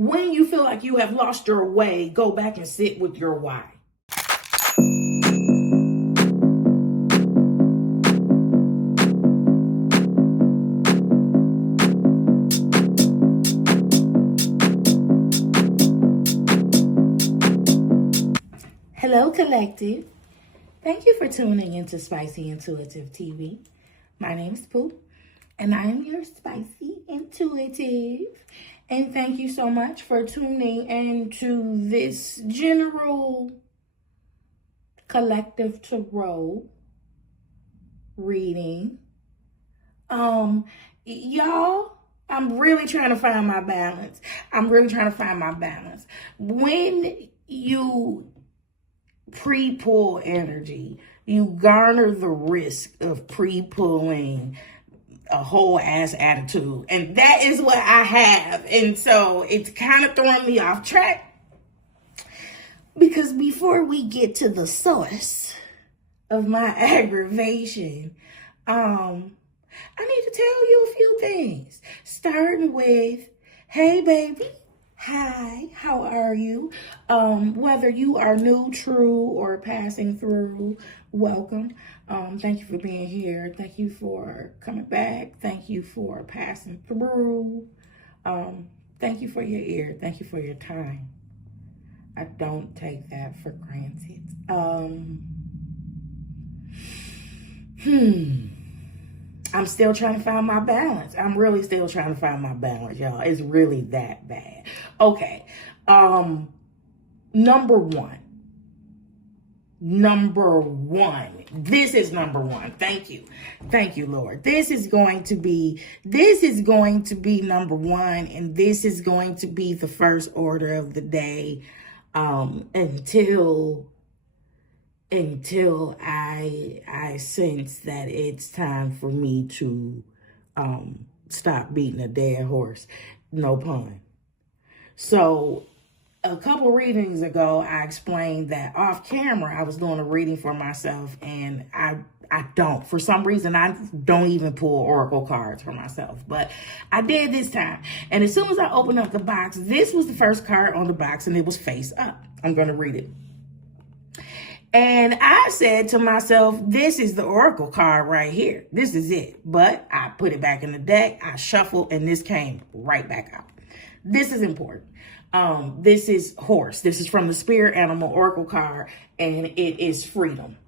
When you feel like you have lost your way, go back and sit with your why. Hello, collective. Thank you for tuning into Spicy Intuitive TV. My name is Pooh, and I am your Spicy Intuitive. And thank you so much for tuning into this general collective tarot reading. Y'all, I'm really trying to find my balance. When you pre-pull energy, you garner the risk of pre-pulling a whole ass attitude. And that is what I have. And so it's kind of throwing me off track. Because before we get to the source of my aggravation, I need to tell you a few things. Starting with, hey baby. Hi, how are you? Whether you are new, true, or passing through, welcome. Thank you for being here. Thank you for coming back. Thank you for passing through. Thank you for your ear. Thank you for your time. I don't take that for granted. I'm still trying to find my balance. I'm really still trying to find my balance, y'all. It's really that bad. Okay. Number one. This is number one. Thank you. Thank you, Lord. This is going to be number one, and this is going to be the first order of the day until I sense that it's time for me to stop beating a dead horse. No pun. So a couple readings ago, I explained that off camera, I was doing a reading for myself, and I don't, for some reason, I don't even pull oracle cards for myself, but I did this time. And as soon as I opened up the box, this was the first card on the box, and it was face up. I'm going to read it. And I said to myself, this is the oracle card right here. This is it. But I put it back in the deck. I shuffled, and this came right back out. This is important. This is horse. This is from the spirit animal oracle card, and it is freedom.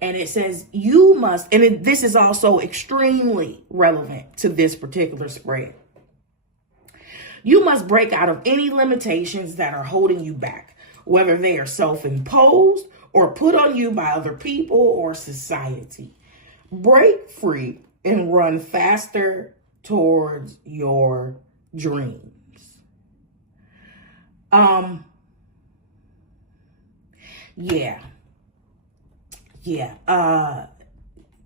And it says you must, and this is also extremely relevant to this particular spread. You must break out of any limitations that are holding you back, whether they are self-imposed or put on you by other people or society. Break free and run faster towards your dreams.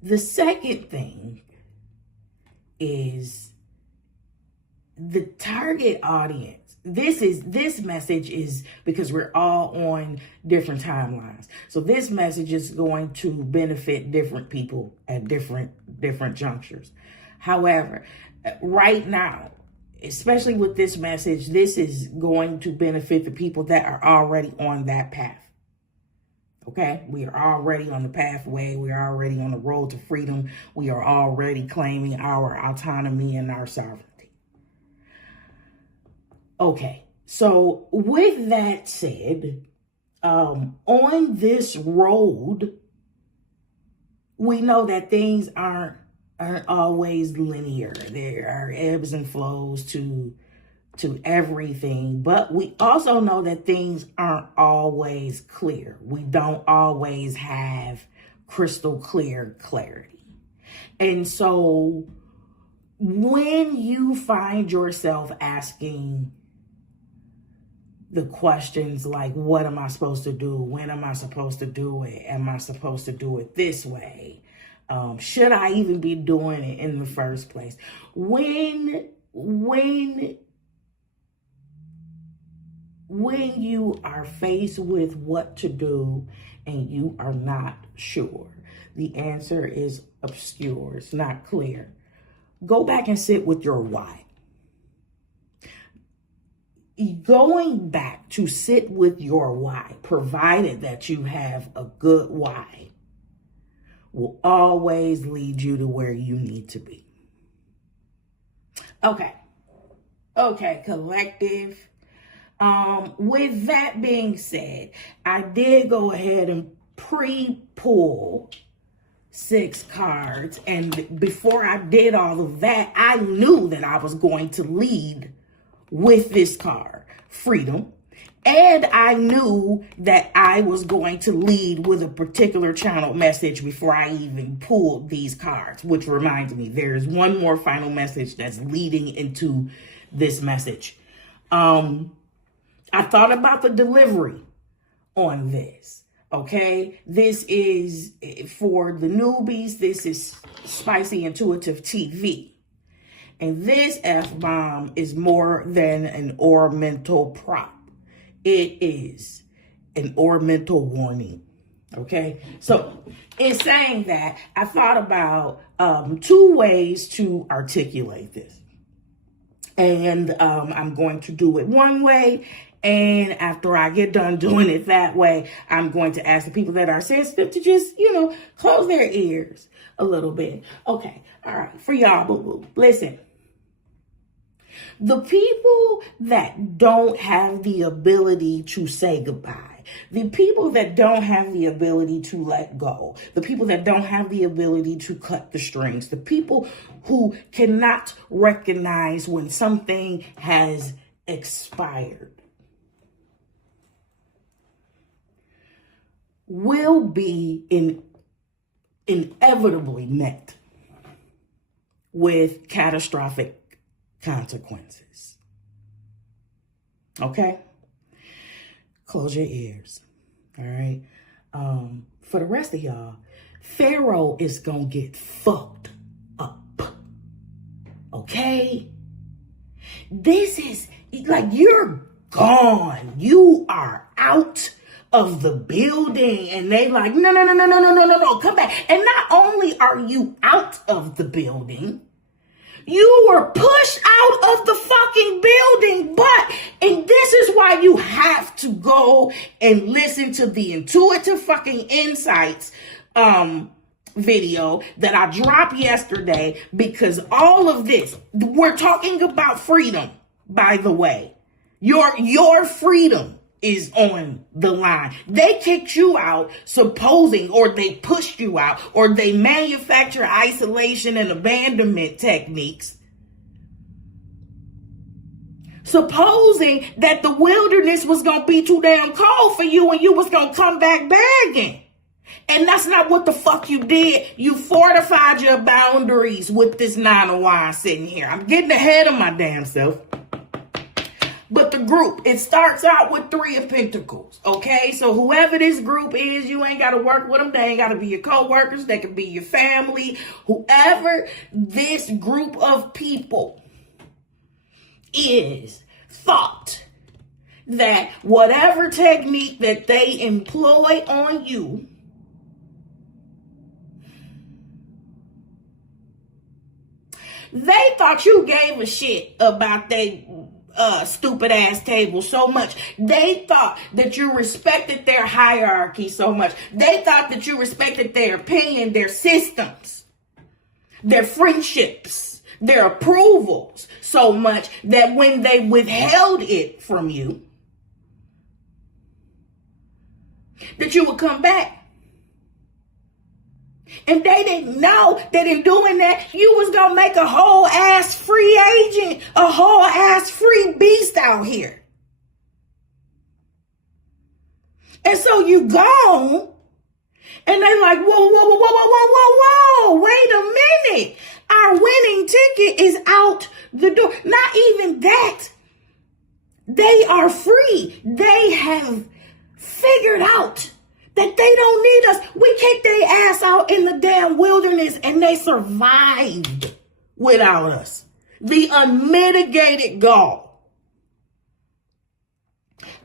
The second thing is the target audience. This message is because we're all on different timelines. So this message is going to benefit different people at different junctures. However, right now, especially with this message, this is going to benefit the people that are already on that path. Okay, we are already on the pathway. We are already on the road to freedom. We are already claiming our autonomy and our sovereignty. Okay, so with that said, on this road, we know that things aren't always linear. There are ebbs and flows to everything, but we also know that things aren't always clear. We don't always have crystal clear clarity. And so when you find yourself asking the questions like, what am I supposed to do? When am I supposed to do it? Am I supposed to do it this way? Should I even be doing it in the first place? When you are faced with what to do and you are not sure, the answer is obscure, it's not clear. Go back and sit with your why. going back to sit with your why, provided that you have a good why, will always lead you to where you need to be. Okay, collective. With that being said, I did go ahead and pre-pull 6 cards. And before I did all of that, I knew that I was going to lead with this card, freedom. And I knew that I was going to lead with a particular channel message before I even pulled these cards, which reminds me, there's one more final message that's leading into this message. I thought about the delivery on this, okay? This is for the newbies. This is SpicyIntuitiveTV. And this F-bomb is more than an ornamental prop. It is an ornamental warning, okay? So in saying that, I thought about 2 ways to articulate this. And I'm going to do it one way. And after I get done doing it that way, I'm going to ask the people that are sensitive to just, close their ears a little bit. Okay. All right. For y'all, boo-boo. Listen. The people that don't have the ability to say goodbye, the people that don't have the ability to let go, the people that don't have the ability to cut the strings, the people who cannot recognize when something has expired, will be inevitably met with catastrophic consequences. Okay? Close your ears. All right? For the rest of y'all, Pharaoh is gonna get fucked up. Okay? This is like, you're gone. You are out of the building. And they like, no, come back. And not only are you out of the building, you were pushed out of the fucking building. And this is why you have to go and listen to the Intuitive fucking Insights video that I dropped yesterday, because all of this, we're talking about freedom, by the way. Your freedom is on the line. They kicked you out supposing, or they pushed you out, or they manufacture isolation and abandonment techniques, supposing that the wilderness was going to be too damn cold for you and you was going to come back begging. And that's not what the fuck you did. You fortified your boundaries with this 9 of Wands sitting here. I'm getting ahead of my damn self. But the group, it starts out with 3 of Pentacles, okay? So whoever this group is, you ain't got to work with them. They ain't got to be your co-workers. They could be your family. Whoever this group of people is, thought that whatever technique that they employ on you they thought you gave a shit about they stupid ass table so much. They thought that you respected their hierarchy so much. They thought that you respected their opinion, their systems, their friendships, their approvals so much that when they withheld it from you, that you would come back. And they didn't know that in doing that, you was going to make a whole ass free agent, a whole ass free beast out here. And so you gone, and they like, whoa, wait a minute. Our winning ticket is out the door. Not even that. They are free. They have figured out that they don't need us. We kicked their ass out in the damn wilderness and they survived without us. The unmitigated gall.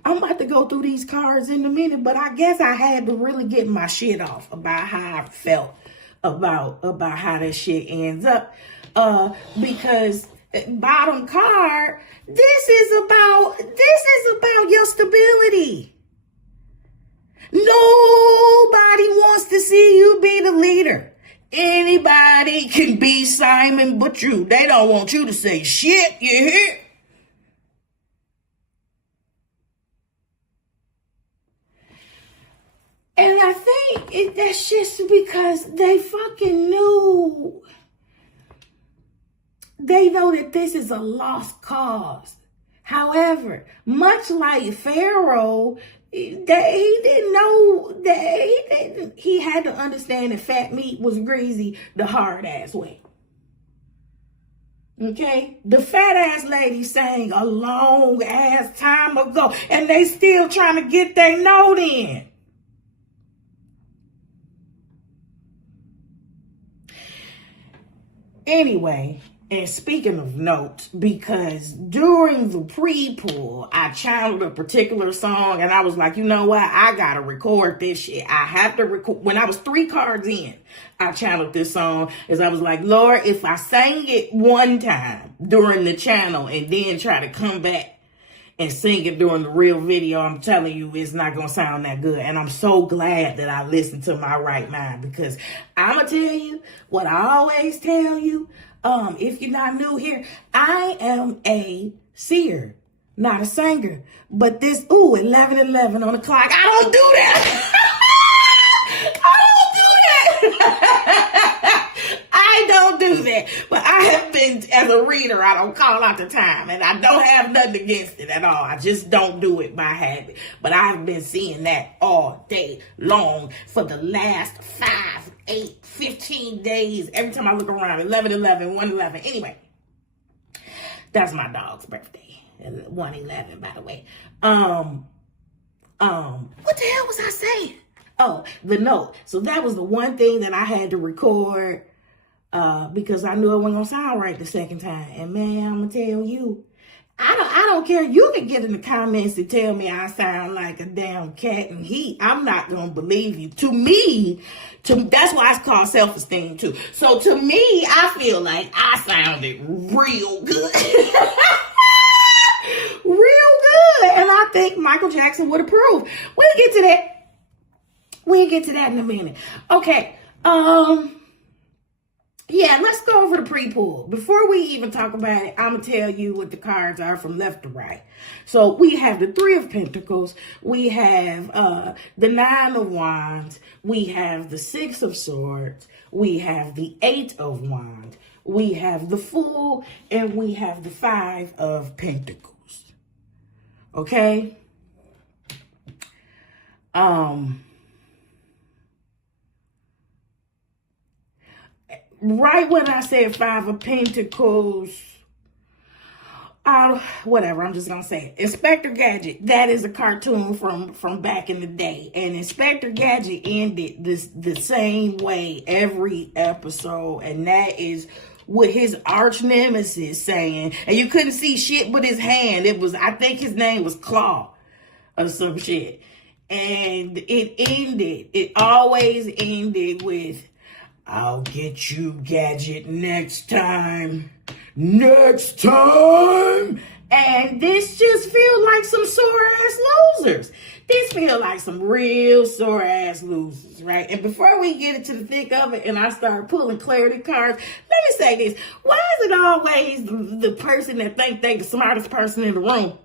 I'm about to go through these cards in a minute, but I guess I had to really get my shit off about how I felt about how that shit ends up. Because bottom card, this Anybody can be Simon but you. They don't want you to say shit, you hear? And I think that's just because they fucking knew. They know that this is a lost cause. However, much like Pharaoh, he didn't know that he had to understand that fat meat was greasy the hard ass way. Okay? The fat ass lady sang a long ass time ago, and they still trying to get their note in. Anyway, and speaking of notes, because during the pre-pool, I channeled a particular song and I was like, you know what? I gotta record this shit. I have to record. When I was 3 cards in, I channeled this song as I was like, Lord, if I sang it one time during the channel and then try to come back and sing it during the real video, I'm telling you, it's not going to sound that good. And I'm so glad that I listened to my right mind, because I'm going to tell you what I always tell you. If you're not new here, I am a seer, not a singer. But this, 11:11 on the clock, I don't do that. I don't do that. But I have been, as a reader, I don't call out the time. And I don't have nothing against it at all. I just don't do it by habit. But I've been seeing that all day long for the last 5, 8, 15 days. Every time I look around, 11:11, 1:11. Anyway, that's my dog's birthday. 1:11, by the way. What the hell was I saying? Oh, the note. So that was the one thing that I had to record because I knew it wasn't gonna sound right the second time. And man, I'm gonna tell you, I don't care. You can get in the comments and tell me I sound like a damn cat in heat. I'm not gonna believe you. To me, that's why it's called self-esteem too. So to me, I feel like I sounded real good. Real good. And I think Michael Jackson would approve. We'll get to that. We'll get to that in a minute. Okay. Yeah, let's go over the pre-pool. Before we even talk about it, I'm going to tell you what the cards are from left to right. So we have the 3 of Pentacles. We have the 9 of Wands. We have the 6 of Swords. We have the 8 of Wands. We have the Fool. And we have the 5 of Pentacles. Okay? Right when I said 5 of Pentacles, whatever, I'm just going to say it. Inspector Gadget, that is a cartoon from back in the day. And Inspector Gadget ended the same way every episode. And that is what his arch nemesis saying. And you couldn't see shit but his hand. It was, I think his name was Claw or some shit. And it always ended with, I'll get you, Gadget, next time. Next time. And this just feels like some sore-ass losers. This feels like some real sore-ass losers, right? And before we get into the thick of it and I start pulling clarity cards, let me say this. Why is it always the person that think they the smartest person in the room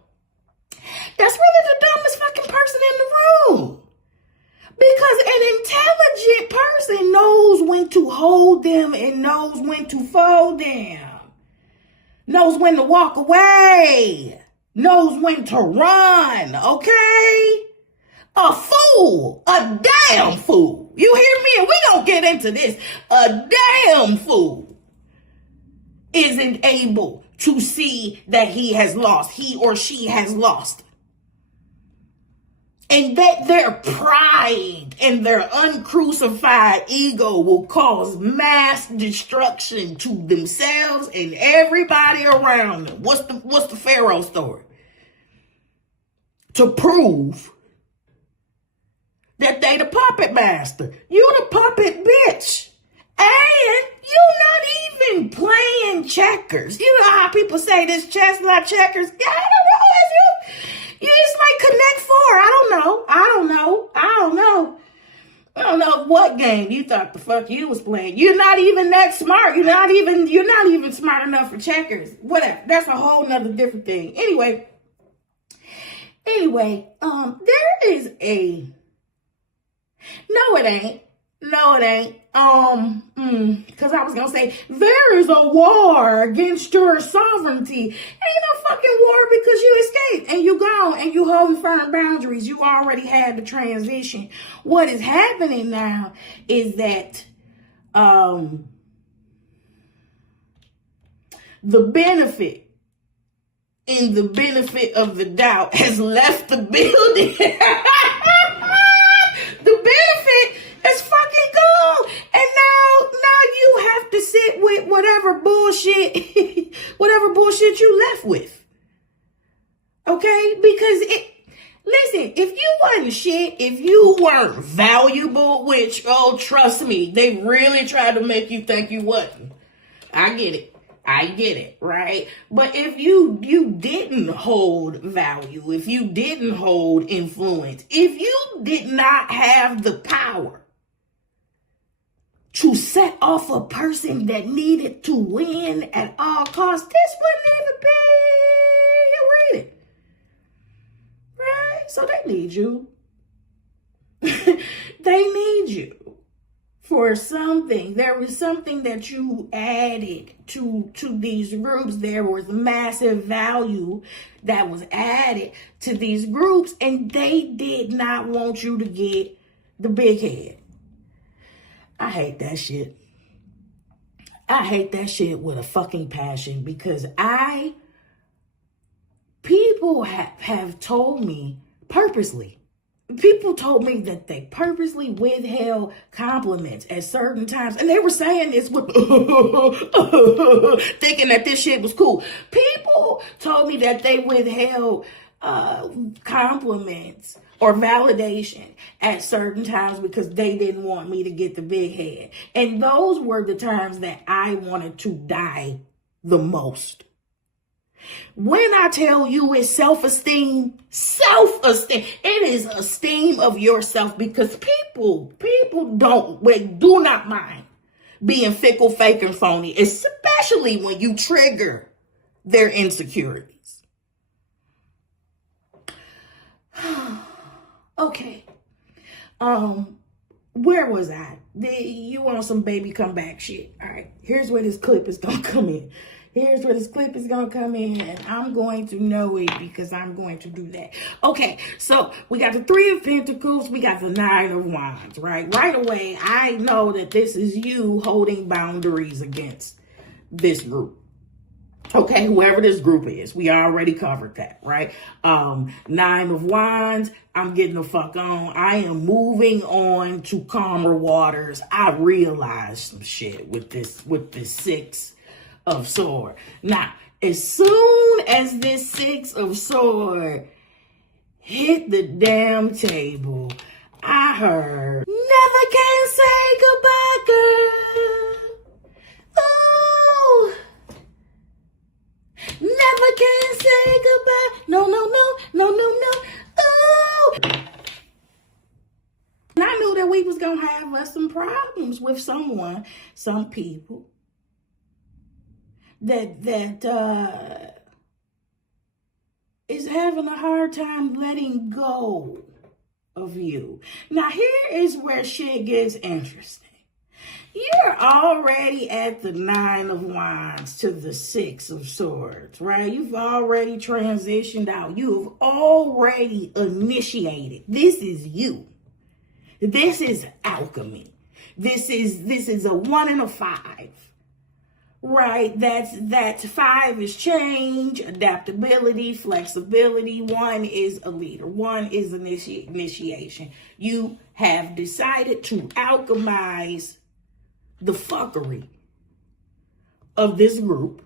that's really the dumbest fucking person in the room? Because an intelligent person knows when to hold them and knows when to fold them. Knows when to walk away. Knows when to run, okay? A fool, a damn fool. You hear me? And we gonna get into this. A damn fool isn't able to see that he has lost. He or she has lost. And that their pride and their uncrucified ego will cause mass destruction to themselves and everybody around them. What's the Pharaoh story? To prove that they the puppet master. You the puppet bitch. And you're not even playing checkers. You know how people say this chess not checkers? Yeah, I don't know. It's like Connect 4. I don't know what game you thought the fuck you was playing. You're not even that smart. You're not even smart enough for checkers. Whatever. That's a whole nother different thing. Anyway, there is a, no it ain't. Because I was going to say, there is a war against your sovereignty. Ain't no fucking war because you escaped and you gone and you holding firm boundaries. You already had the transition. What is happening now is that the benefit of the doubt has left the building. The benefit is fucking gone. And now you have to sit with whatever bullshit you left with. Okay? Because listen, if you wasn't shit, if you weren't valuable, which, oh, trust me, they really tried to make you think you wasn't. I get it, right? But if you didn't hold value, if you didn't hold influence, if you did not have the power to set off a person that needed to win at all costs, this wouldn't even be rated. Right? So they need you. They need you. For something, there was something that you added to these groups. There was massive value that was added to these groups, and they did not want you to get the big head. I hate that shit. I hate that shit with a fucking passion, because people have told me purposely. People told me that they purposely withheld compliments at certain times. And they were saying this with thinking that this shit was cool. People told me that they withheld compliments or validation at certain times because they didn't want me to get the big head. And those were the times that I wanted to die the most. When I tell you it's self-esteem, it is esteem of yourself, because people do not mind being fickle, fake, and phony, especially when you trigger their insecurities. Okay. Where was I? You want some baby come back shit. All right. Here's where this clip is going to come in. Here's where this clip is going to come in, and I'm going to know it because I'm going to do that. Okay, so we got the Three of Pentacles. We got the Nine of Wands, right? Right away, I know that this is you holding boundaries against this group. Okay, whoever this group is, we already covered that, right? Nine of Wands, I'm getting the fuck on. I am moving on to calmer waters. I realized some shit with this Six of Sword. Now, as soon as this Six of Sword hit the damn table, I heard, never can say goodbye, girl. Oh, never can say goodbye. No. Oh. And I knew that we was going to have some problems with some people that is having a hard time letting go of you. Now, here is where shit gets interesting. You're already at the Nine of Wands to the Six of Swords, right? You've already transitioned out. You have already initiated. This is you. This is alchemy. This is a 1 and a 5. Right, that's 5 is change, adaptability, flexibility. 1 is a leader. 1 is initiation. You have decided to alchemize the fuckery of this group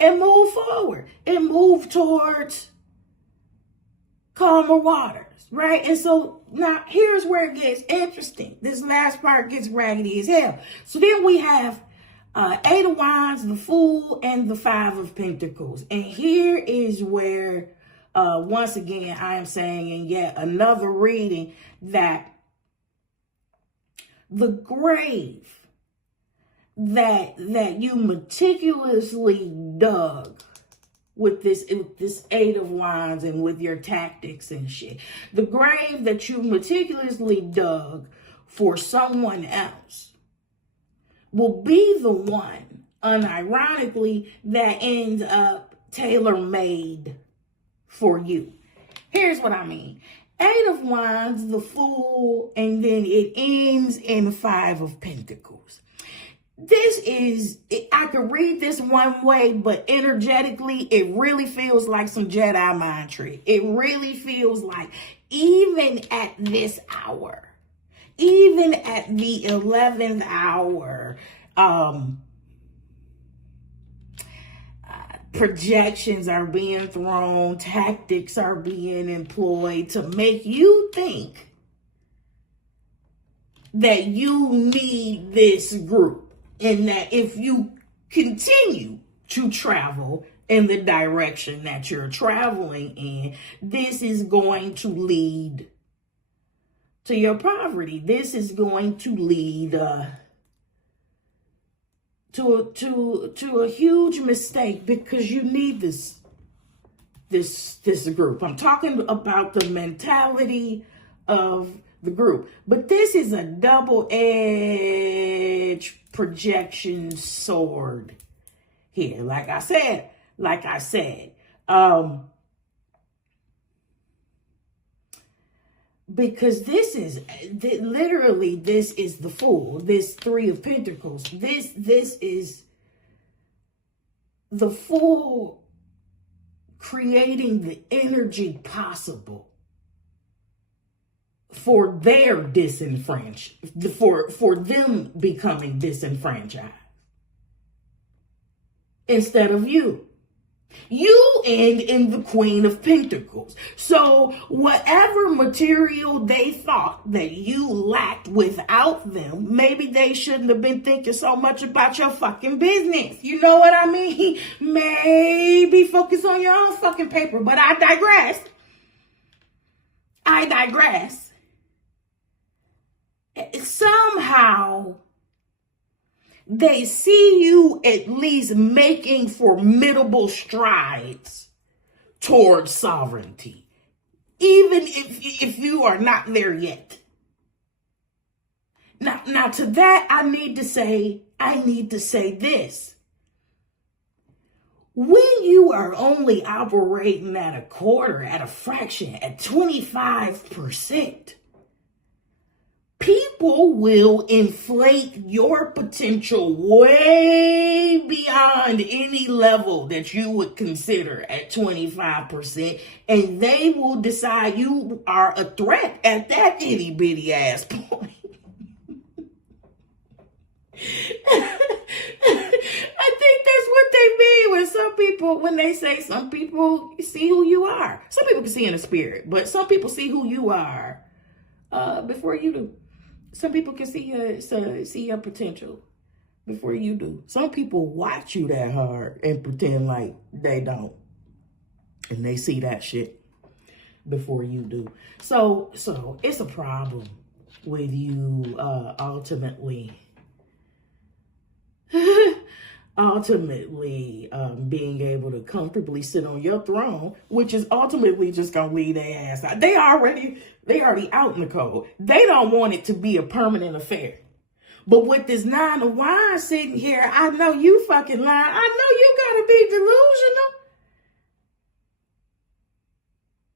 and move forward and move towards calmer waters, right? And so now here's where it gets interesting. This last part gets raggedy as hell. So then we have 8 of Wands, the Fool, and the 5 of Pentacles. And here is where, once again, I am saying in yet another reading that The grave that you meticulously dug with this Eight of Wands and with your tactics and shit. The grave that you meticulously dug for someone else will be the one, unironically, that ends up tailor-made for you. Here's what I mean. Eight of Wands, the Fool, and then it ends in Five of Pentacles. This is, I could read this one way, but energetically, it really feels like some Jedi mind trick. It really feels like, even at this hour, even at the 11th hour, projections are being thrown, tactics are being employed to make you think that you need this group. And that if you continue to travel in the direction that you're traveling in, this is going to lead to your poverty. This is going to lead to a huge mistake, because you need this group. I'm talking about the mentality of the group. But this is a double-edged projection sword here. Like I said, because this is literally, this is the Fool, this Three of Pentacles. This is the Fool creating the energy possible for their for them becoming disenfranchised instead of you. You end in the Queen of Pentacles. So whatever material they thought that you lacked without them, maybe they shouldn't have been thinking so much about your fucking business. You know what I mean? Maybe focus on your own fucking paper. But I digress. Somehow they see you at least making formidable strides towards sovereignty, even if you are not there yet. Now to that, I need to say this. When you are only operating at a quarter, at a fraction, at 25%, people will inflate your potential way beyond any level that you would consider at 25%. And they will decide you are a threat at that itty bitty ass point. I think that's what they mean when they say some people see who you are. Some people can see in the spirit, but some people see who you are before you do. Some people can see your potential before you do. Some people watch you that hard and pretend like they don't. And they see that shit before you do. So it's a problem with you ultimately being able to comfortably sit on your throne, which is ultimately just gonna leave their ass out. They already out in the cold. They don't want it to be a permanent affair. But with this Nine of Wands sitting here, I know you fucking lying. I know you gotta be delusional,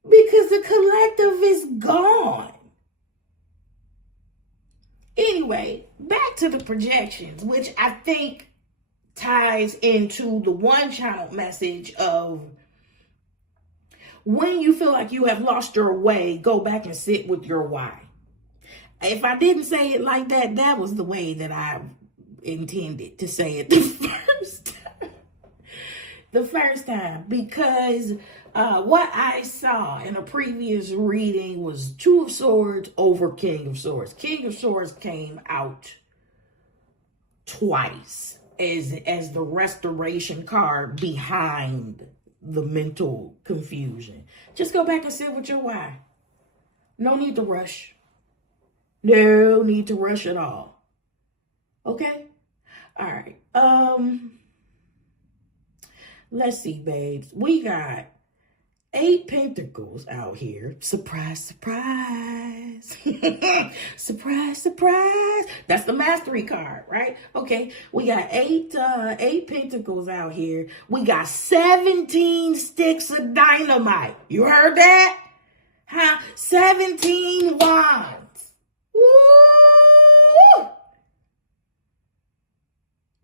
because the collective is gone. Anyway, back to the projections, which I think ties into the one channel message of, when you feel like you have lost your way, go back and sit with your why. If I didn't say it like that, that was the way that I intended to say it the first time. Because what I saw in a previous reading was Two of Swords over King of Swords. King of Swords came out twice as the restoration card behind the mental confusion. Just go back and sit with your why. No need to rush. No need to rush at all. Okay? All right. Let's see, babes. We got 8 pentacles out here. Surprise, surprise. Surprise, surprise. That's the mastery card, right? Okay. We got 8 pentacles out here. We got 17 sticks of dynamite. You heard that? Huh? 17 wands. Woo!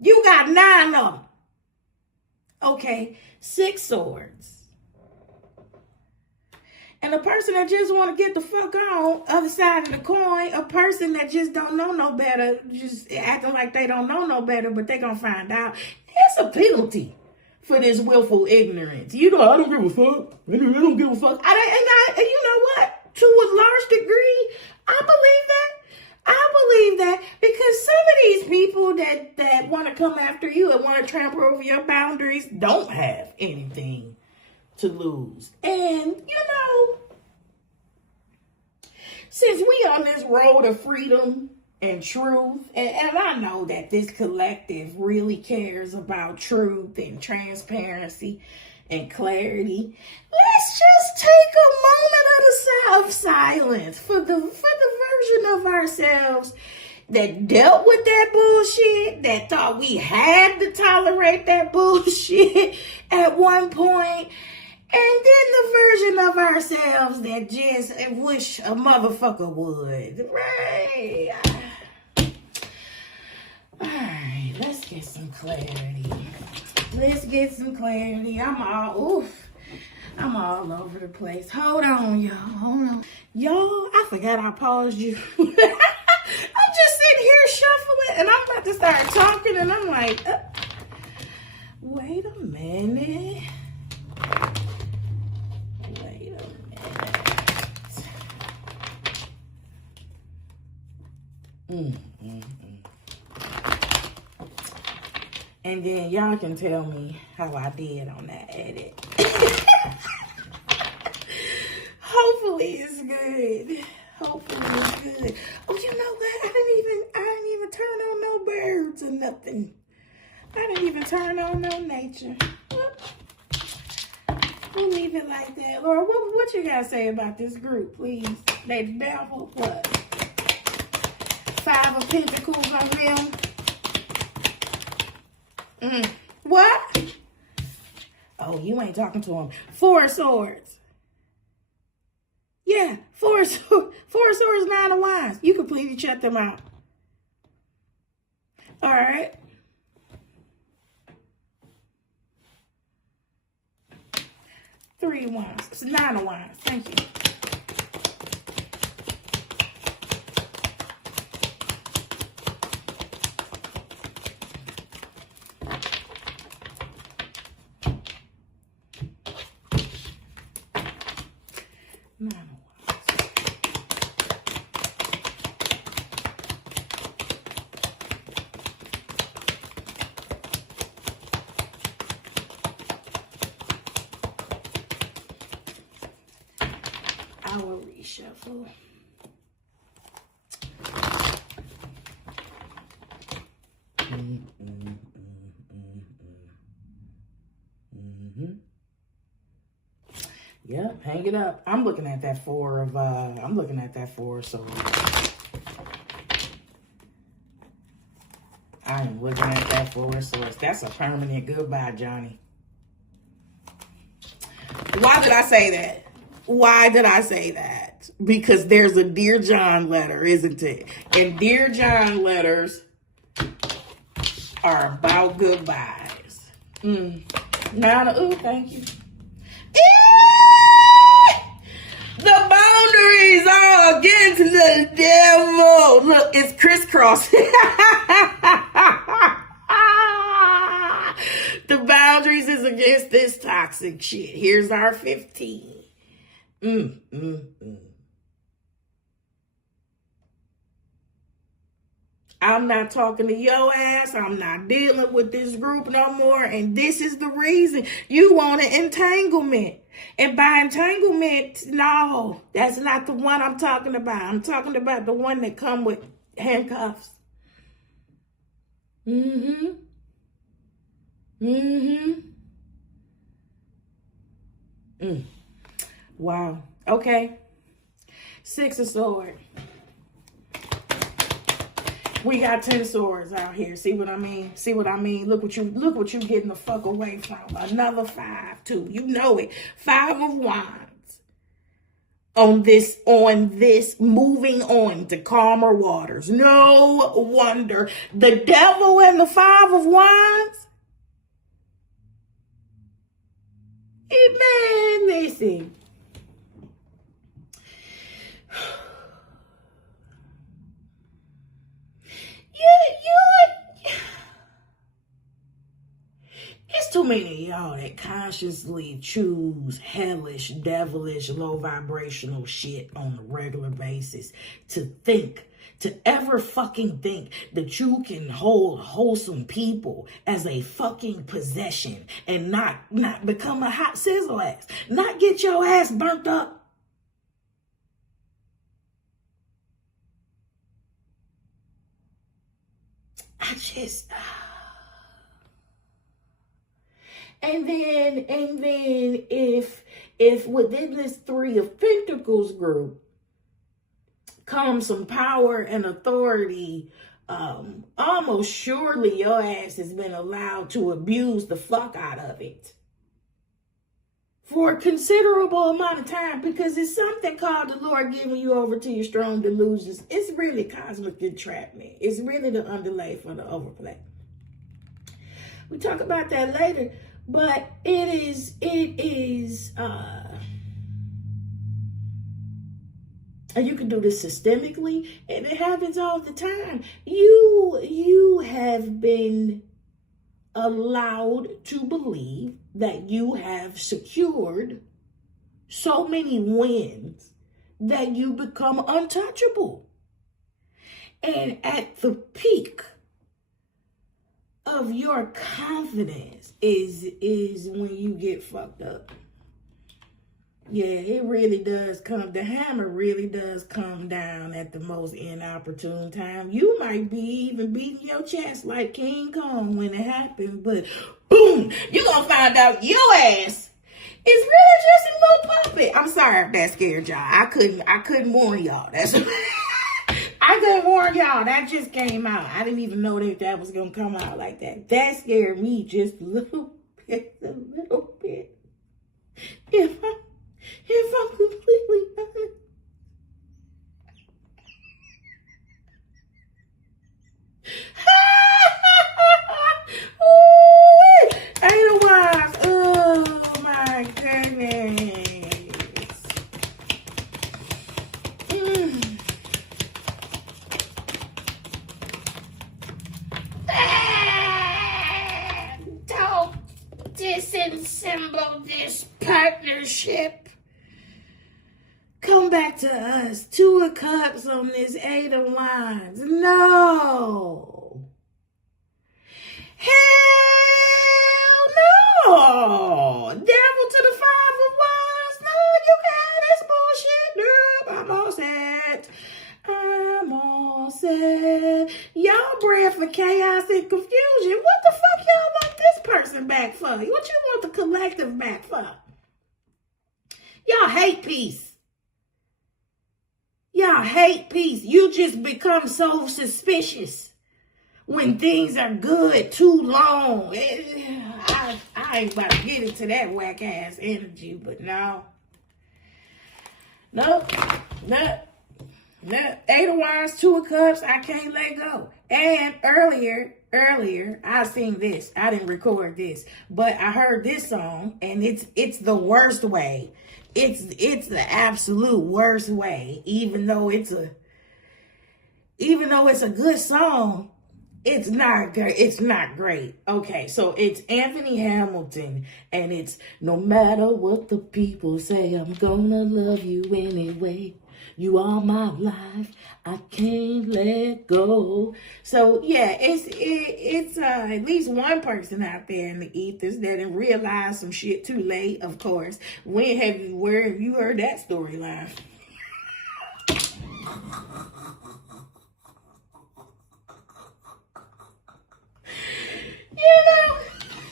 You got 9 of them. Okay. 6 swords. And a person that just want to get the fuck on, other side of the coin, a person that just don't know no better, just acting like they don't know no better, but they gonna find out. It's a penalty for this willful ignorance. You know, I don't give a fuck. I don't give a fuck. And you know what? To a large degree, I believe that. I believe that because some of these people that want to come after you and want to trample over your boundaries don't have anything to lose. And, you know, since we on this road of freedom and truth, and I know that this collective really cares about truth and transparency and clarity, let's just take a moment of silence for the version of ourselves that dealt with that bullshit, that thought we had to tolerate that bullshit at one point. And then the version of ourselves that just wish a motherfucker would. Right? Alright, let's get some clarity. Let's get some clarity. I'm all over the place. Hold on, y'all. Hold on. Y'all, I forgot I paused you. I'm just sitting here shuffling and I'm about to start talking and I'm like, wait a minute. And then y'all can tell me how I did on that edit. Hopefully it's good. Hopefully it's good. Oh, you know what? I didn't even turn on no birds or nothing. I didn't even turn on no nature. We'll leave it like that. Laura, what you gotta say about this group, please? They down for what? 5 of Pentacles on them. What? Oh, you ain't talking to them. 4 of Swords. Yeah, 4 of Swords, 9 of Wands. You completely shut them out. All right. Three of Wands. It's 9 of Wands. Thank you. I will reshuffle. Yep, hang it up. I'm looking at that 4 of Swords. I am looking at that 4 of Swords. That's a permanent goodbye, Johnny. Why did I say that? Why did I say that? Because there's a Dear John letter, isn't it? And Dear John letters are about goodbyes. Ooh, thank you. The boundaries are against the devil. Look, it's crisscross. The boundaries is against this toxic shit. Here's our 15. I'm not talking to your ass. I'm not dealing with this group no more. And this is the reason you want an entanglement. And by entanglement, no, that's not the one I'm talking about. I'm talking about the one that come with handcuffs. Mm-hmm. Wow. Okay. Six of Swords. We got 10 swords out here. See what I mean? See what I mean? Look what you getting the fuck away from. Another 5 too. You know it. 5 of Wands. On this, moving on to calmer waters. No wonder. The devil and the 5 of Wands. Man, listen. It's too many of y'all that consciously choose hellish, devilish, low vibrational shit on a regular basis to ever fucking think that you can hold wholesome people as a fucking possession and not become a hot sizzle ass, not get your ass burnt up. And then if within this 3 of Pentacles group comes some power and authority, almost surely your ass has been allowed to abuse the fuck out of it for a considerable amount of time, because it's something called the Lord giving you over to your strong delusions. It's really cosmic entrapment. It's really the underlay for the overplay. We talk about that later, but it is and you can do this systemically, and it happens all the time. You have been allowed to believe that you have secured so many wins that you become untouchable. And at the peak of your confidence is when you get fucked up. Yeah, it really does come. The hammer really does come down at the most inopportune time. You might be even beating your chest like King Kong when it happened, but boom, you're gonna find out your ass is really just a little puppet. I'm sorry if that scared y'all. I couldn't warn y'all. I couldn't warn y'all. That just came out. I didn't even know that was gonna come out like that. That scared me just a little bit. If I'm completely honest. Otherwise, oh my goodness. Don't disassemble this partnership. Come back to us. 2 of Cups on this 8 of Wands. No. Hell no. Devil to the 5 of Wands. No, you got this bullshit. Nope, I'm all set. Y'all bred for chaos and confusion. What the fuck y'all want this person back for? What you want the collective back for? Y'all hate peace. Y'all hate peace. You just become so suspicious when things are good too long. I ain't about to get into that whack ass energy, but no. Nope. 8 of Wands, 2 of Cups, I can't let go. And earlier, I seen this. I didn't record this, but I heard this song, and it's the worst way. It's the absolute worst way, even though it's a good song. It's not great. It's not great. Okay, so it's Anthony Hamilton, and it's no matter what the people say, I'm gonna love you anyway. You are my life. I can't let go. So yeah, it's at least one person out there in the ethers that didn't realize some shit too late. Of course, where have you heard that storyline?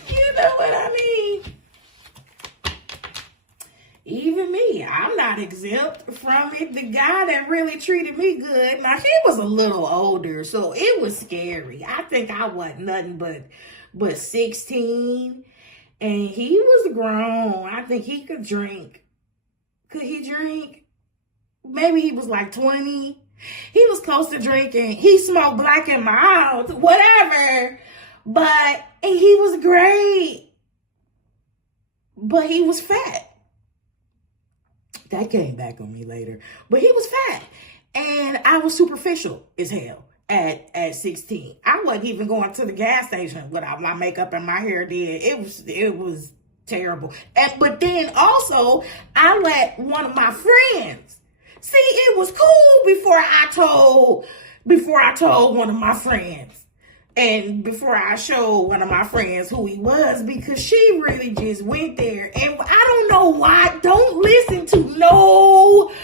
You know what I mean? Even me, I'm not exempt from it. The guy that really treated me good, now he was a little older, so it was scary. I think I wasn't nothing but 16, and he was grown. I think he could drink. Could he drink? Maybe he was like 20. He was close to drinking. He smoked black and mild, whatever. But he was great. But he was fat. That came back on me later. But he was fat. And I was superficial as hell at 16. I wasn't even going to the gas station without my makeup and my hair did. It was terrible. But then also, I let one of my friends. See, it was cool before I told one of my friends. And before I showed one of my friends who he was, because she really just went there. And I don't know why. Don't listen to nobody.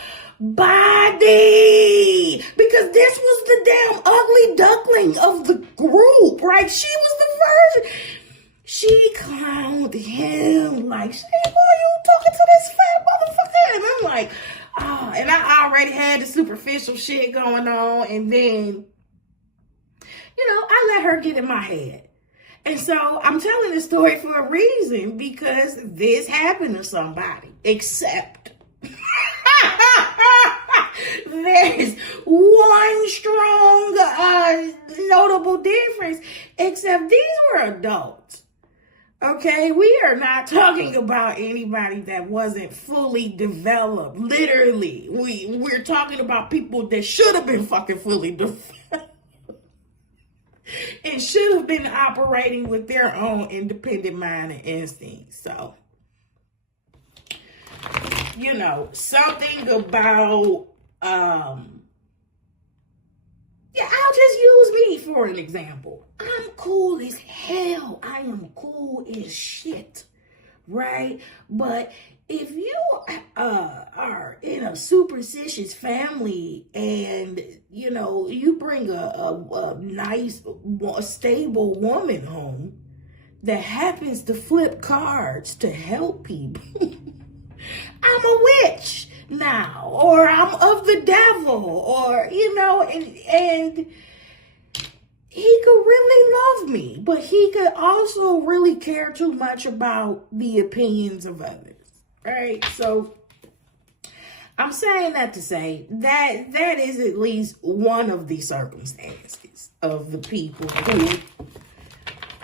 Because this was the damn ugly duckling of the group, right? She was the virgin. She clowned him like, "Say, boy, you talking to this fat motherfucker?" And I'm like, oh, and I already had the superficial shit going on. And then, I let her get in my head. And so I'm telling this story for a reason, because this happened to somebody. Except there's one strong, notable difference. Except these were adults. Okay, we are not talking about anybody that wasn't fully developed. Literally, we're talking about people that should have been fucking fully developed. And should have been operating with their own independent mind and instincts. So, something about, I'll just use me for an example. I'm cool as hell. I am cool as shit, right? But if you are in a superstitious family and, you bring a nice, stable woman home that happens to flip cards to help people, I'm a witch now, or I'm of the devil, or, and he could really love me, but he could also really care too much about the opinions of others. Right, so I'm saying that to say that is at least one of the circumstances of the people who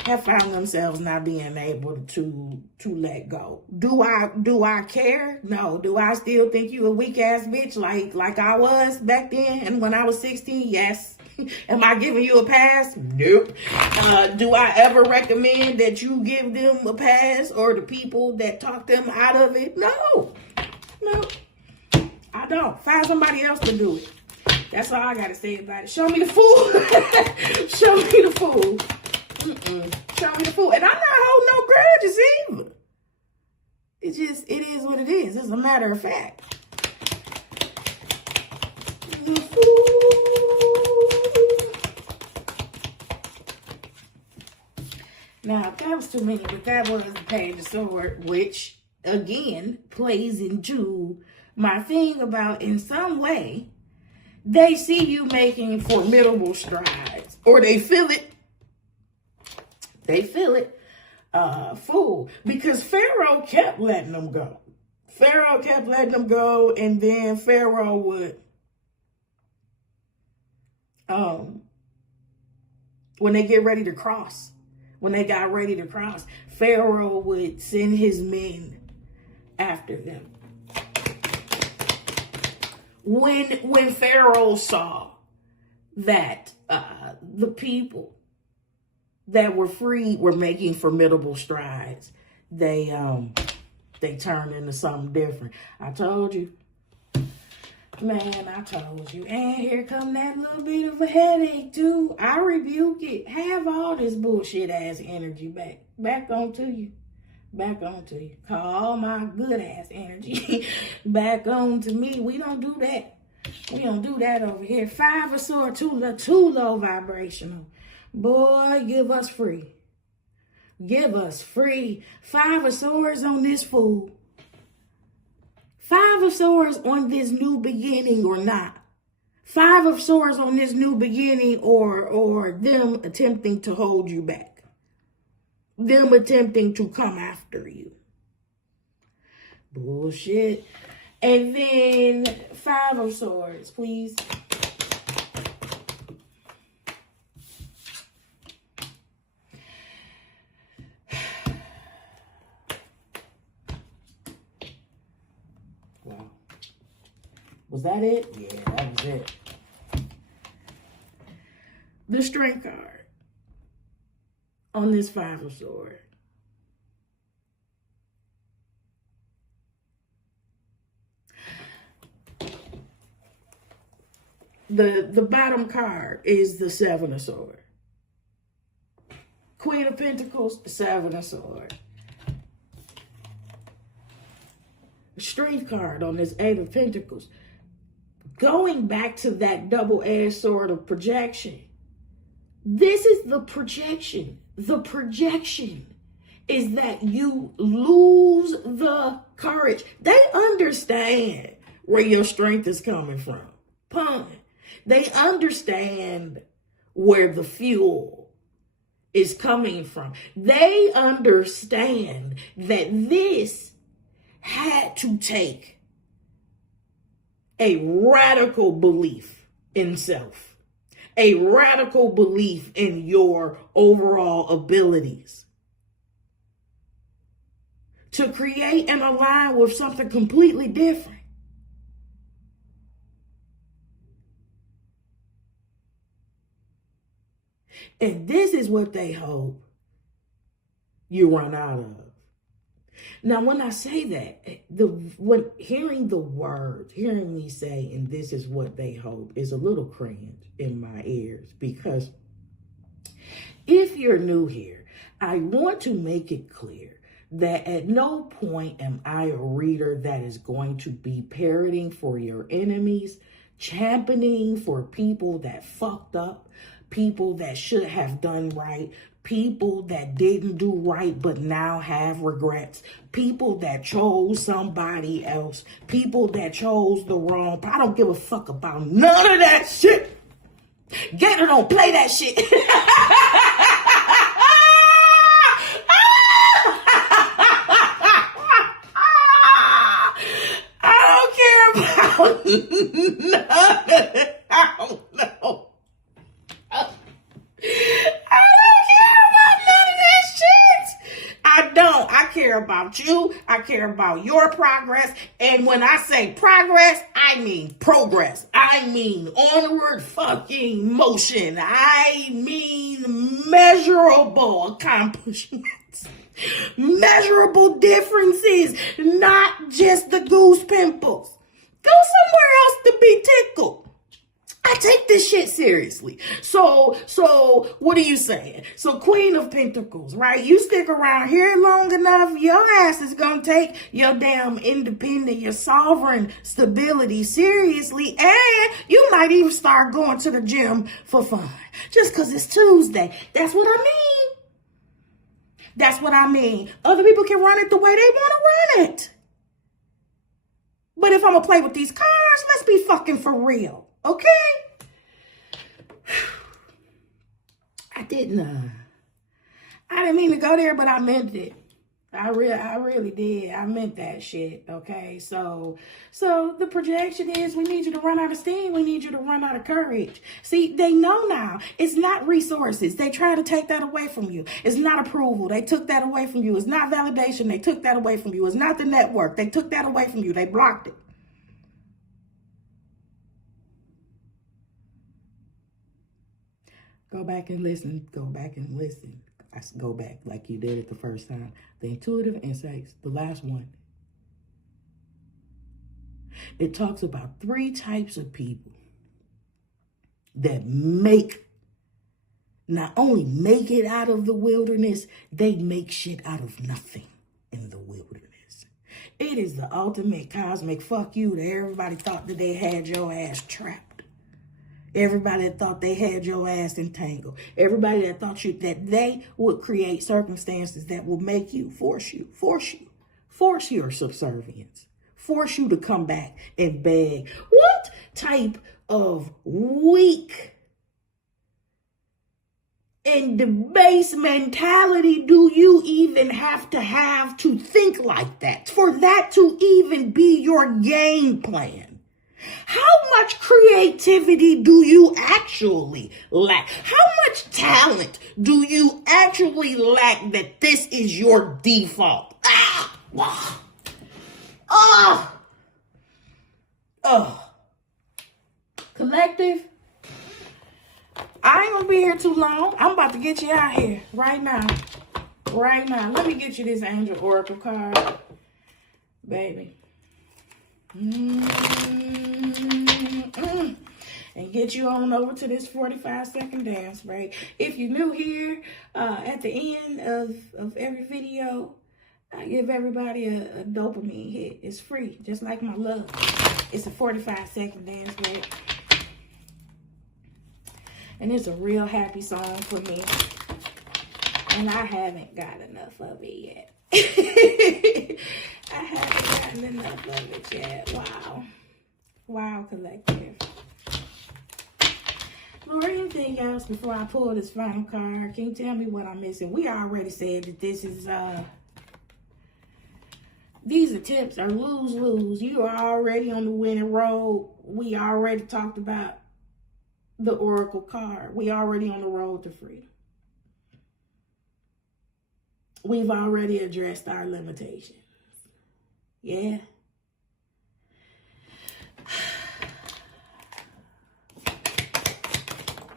have found themselves not being able to let go. Do I care? No. Do I still think you a weak ass bitch like I was back then and when I was 16? Yes. Am I giving you a pass? Nope. Do I ever recommend that you give them a pass, or the people that talk them out of it? No, I don't. Find somebody else to do it. That's all I got to say about it. Show me the fool. Show me the fool. Show me the fool. And I'm not holding no grudges either. It is what it is. It's a matter of fact. The fool. Now, that was too many, but that was the Page of Swords, which, again, plays into my thing about, in some way, they see you making formidable strides, or they feel it. They feel it. Fool. Because Pharaoh kept letting them go. Pharaoh kept letting them go, and then Pharaoh would, when they get ready to cross, when they got ready to cross, Pharaoh would send his men after them. When Pharaoh saw that the people that were free were making formidable strides. They turned into something different. I told you. Man, I told you. And here come that little bit of a headache, too. I rebuke it. Have all this bullshit ass energy back. Back onto you. Back onto you. Call all my good ass energy back onto me. We don't do that. We don't do that over here. 5 of Swords, too low vibrational. Boy, give us free. Give us free. 5 of Swords on this fool. 5 of Swords on this new beginning or not. 5 of Swords on this new beginning or them attempting to hold you back. Them attempting to come after you. Bullshit. And then 5 of Swords, please. Wow. Was that it? Yeah, that was it. The Strength card on this 5 of Swords. The bottom card is the 7 of Swords. Queen of Pentacles, 7 of Swords. The Strength card on this 8 of Pentacles. Going back to that double-edged sword of projection. This is the projection. The projection is that you lose the courage. They understand where your strength is coming from. Pun. They understand where the fuel is coming from. They understand that this had to take a radical belief in self. A radical belief in your overall abilities to create and align with something completely different. And this is what they hope you run out of. Now, when I say that, hearing the words, hearing me say, and this is what they hope, is a little cringe in my ears. Because if you're new here, I want to make it clear that at no point am I a reader that is going to be parroting for your enemies, championing for people that fucked up, people that should have done right, people that didn't do right but now have regrets, people that chose somebody else, people that chose the wrong. I don't give a fuck about none of that shit. Gator don't play that shit. I don't care about none of it. I don't know. I care about you. I care about your progress. And when I say progress, I mean progress. I mean onward fucking motion. I mean measurable accomplishments. Measurable differences. Not just the goose pimples. Go somewhere else to be tickled. I take this shit seriously. So what are you saying? So Queen of Pentacles, right? You stick around here long enough, your ass is going to take your damn independent, your sovereign stability seriously. And you might even start going to the gym for fun. Just because it's Tuesday. That's what I mean. That's what I mean. Other people can run it the way they want to run it. But if I'm going to play with these cards, let's be fucking for real. Okay? I didn't mean to go there, but I meant it. I really did. I meant that shit. Okay? So the projection is we need you to run out of steam. We need you to run out of courage. See, they know now. It's not resources. They try to take that away from you. It's not approval. They took that away from you. It's not validation. They took that away from you. It's not the network. They took that away from you. They blocked it. Go back and listen. Go back and listen. I go back like you did it the first time. The intuitive insights, the last one. It talks about 3 types of people that not only make it out of the wilderness, they make shit out of nothing in the wilderness. It is the ultimate cosmic fuck you to everybody thought that they had your ass trapped. Everybody that thought they had your ass entangled. Everybody that thought that they would create circumstances that will make you, force your subservience. Force you to come back and beg. What type of weak and debased mentality do you even have to think like that? For that to even be your game plan? How much creativity do you actually lack? How much talent do you actually lack that this is your default? Collective, I ain't gonna be here too long. I'm about to get you out here right now. Right now. Let me get you this Angel Oracle card, baby. And get you on over to this 45-second dance, right? If you're new here, at the end of every video, I give everybody a dopamine hit. It's free, just like my love. It's a 45-second dance, right? And it's a real happy song for me. And I haven't got enough of it yet. I haven't gotten enough of it yet. Wow. Wow, collective. Lord, anything else before I pull this final card? Can you tell me what I'm missing? We already said that this is, these attempts are lose-lose. You are already on the winning road. We already talked about the Oracle card. We already on the road to freedom. We've already addressed our limitations. Yeah.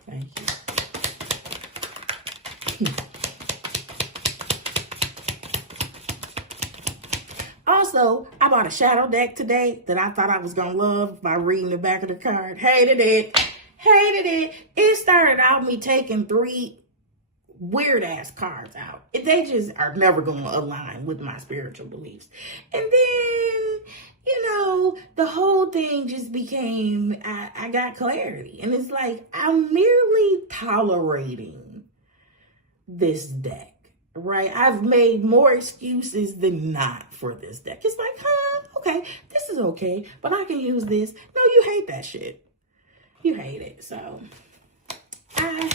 Thank you. Also, I bought a shadow deck today that I thought I was going to love by reading the back of the card. Hated it. It started out me taking 3 weird ass cards out. They just are never going to align with my spiritual beliefs. And then, the whole thing just became, I got clarity. And it's like, I'm merely tolerating this deck, right? I've made more excuses than not for this deck. It's like, okay, this is okay, but I can use this. No, you hate that shit. You hate it. So I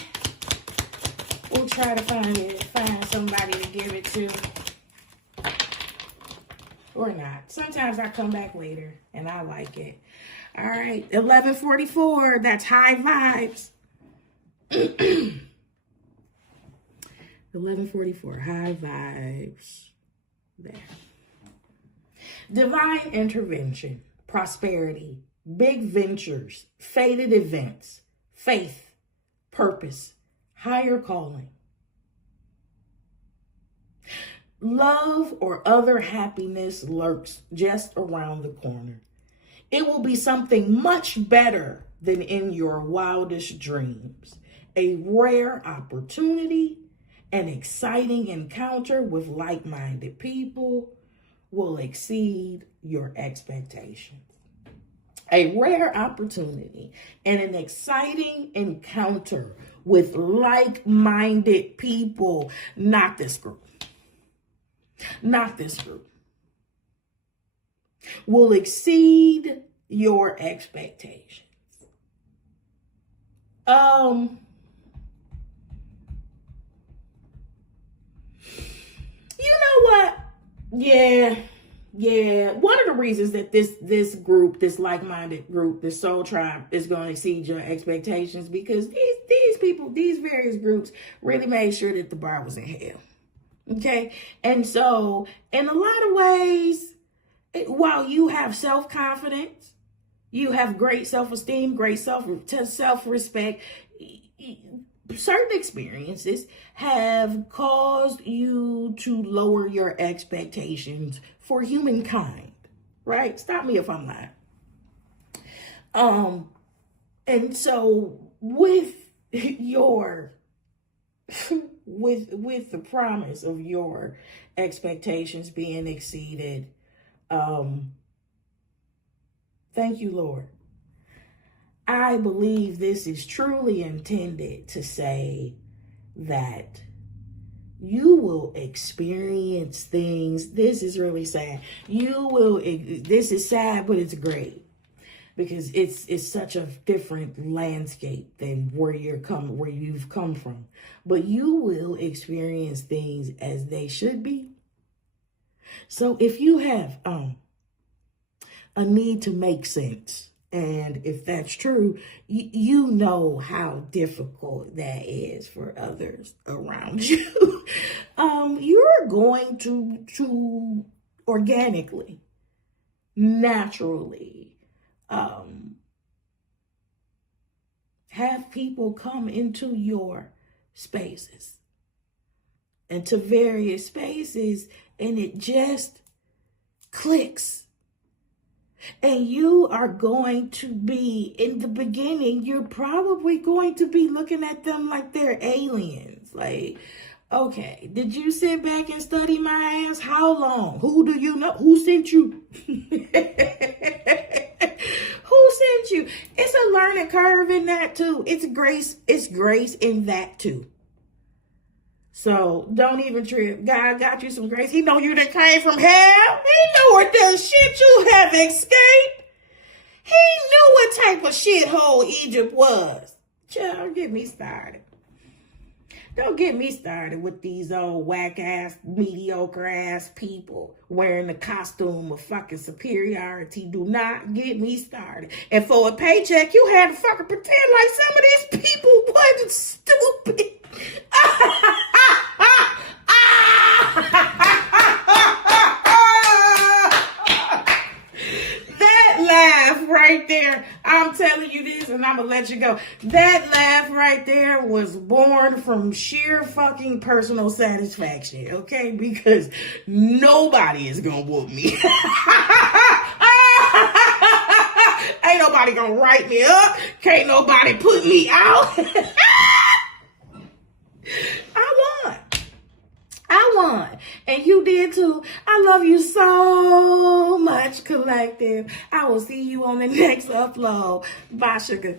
will try to find somebody to give it to. Or not. Sometimes I come back later and I like it. All right. 1144. That's high vibes. 1144. High vibes. There. Divine intervention. Prosperity. Big ventures. Fated events. Faith. Purpose. Higher calling. Love or other happiness lurks just around the corner. It will be something much better than in your wildest dreams. A rare opportunity, an exciting encounter with like-minded people will exceed your expectations. A rare opportunity and an exciting encounter with like-minded people. Not this group. Not this group. Will exceed your expectations. You know what? Yeah. One of the reasons that this group, this like-minded group, this soul tribe is going to exceed your expectations, because these people, these various groups really made sure that the bar was in hell. Okay. And so in a lot of ways, while you have self-confidence, you have great self-esteem, great self-respect, certain experiences have caused you to lower your expectations for humankind, right? Stop me if I'm lying. And so with your with the promise of your expectations being exceeded, thank you, Lord. I believe this is truly intended to say that you will experience things. This is really sad. This is sad, but it's great. Because it's such a different landscape than where you've come from. But you will experience things as they should be. So if you have a need to make sense, and if that's true, you know how difficult that is for others around you. You're going to organically, naturally, have people come into your spaces, into various spaces, and it just clicks. And you are going to be, in the beginning, you're probably going to be looking at them like they're aliens. Like, okay, did you sit back and study my ass? How long? Who do you know? Who sent you? Who sent you? It's a learning curve in that too. It's grace in that too. So don't even trip. God got you some grace. He know you that came from hell. He knew what the shit you have escaped. He knew what type of shithole Egypt was. Child, don't get me started. Don't get me started with these old whack-ass, mediocre-ass people wearing the costume of fucking superiority. Do not get me started. And for a paycheck, you had to fucking pretend like some of these people wasn't stupid. That laugh right there, I'm telling you this and I'm gonna let you go. That laugh right there was born from sheer fucking personal satisfaction, okay? Because nobody is gonna whoop me. Ain't nobody gonna write me up. Can't nobody put me out. I won. And you did too. I love you so much, collective. I will see you on the next upload. Bye, sugar.